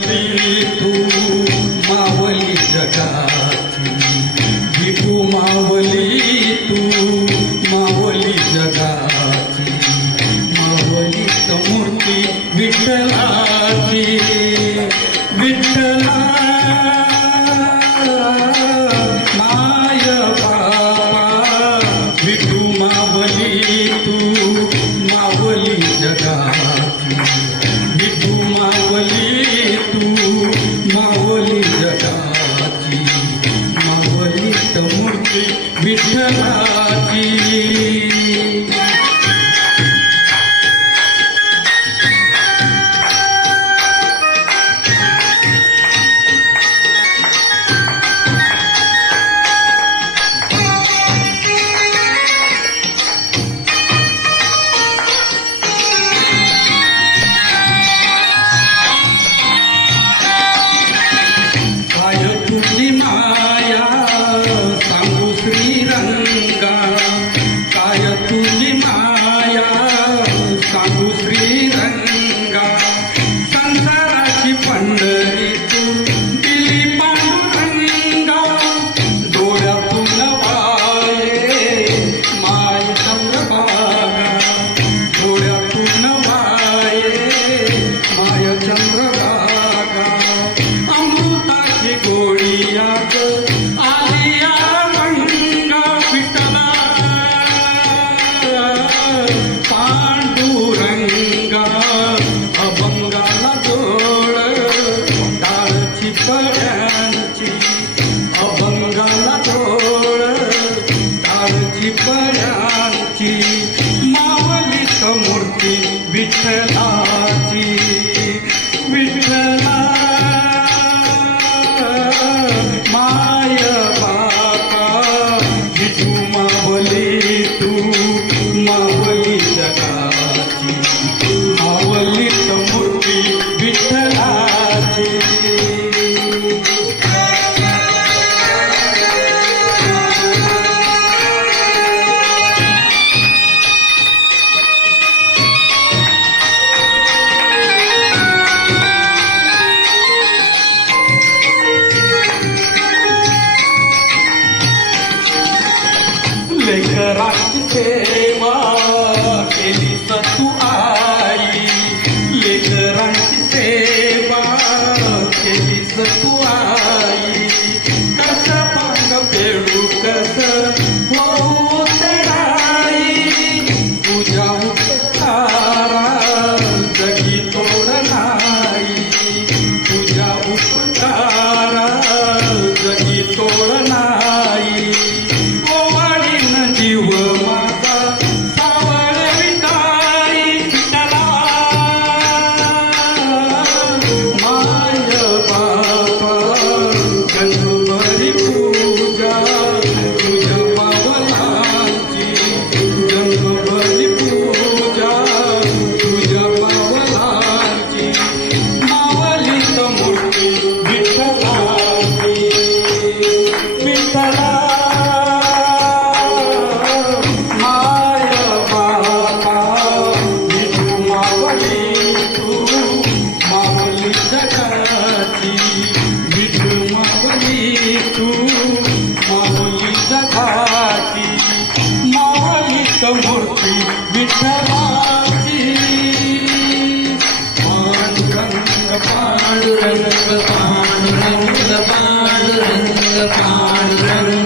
मावली तू मावली जगाची, विठू मावली तू मावली जगाची, मावली मूर्ती विठ्ठलाची. विठ्ठला माय बाबा, विठू मावली तू मावली जगाची, विठू मावली तू मावली जगाची, मावली मूर्ती विठ्ठलाची. तुझी माया सांगू श्रीरंगा, काय तुझी माया सांगू श्रीरंगा. संसाराची पंढरी तू दिली पांडुरंगा, डोळ्यातून वाये माय चंद्रभागा, डोळ्यातून वाये माय चंद्रभागा. अमृताची गोळीयात आलिया रंगा, विठ्ठला पांडुरंगा. अभंगाला जोड डाळची पड्यांची, अभंगाला जोड डाळची पड्यांची, मावली मूर्ती विठ्ठलाची. विठ्ठला माय बाबा, विठू मावली तू मावली जगाची, मावली मूर्ती विठ्ठलाची. लेकराची सेवा केली तू आई, लेकरांची सेवा केली तू आई. कसं पांग पेडू कसं होऊ तेराई, तुझ्या उपकारा जगी तोड नाही, तुझ्या उपकारा जगी तोड नाही. जीव माझा सावळ विटाई, विठ्ठला माय बाबा. जन्मभरी पूजा तुझ्या पावलांची, जन्मभरी पूजा तुझ्या पावलांची, मावली मूर्ती विठ्ठलाची. विठ्ठला मूर्ती विठ्ठलाची. पांडुरंग पांडुरंग पांडुरंग पांडुरंग पांडुरंग.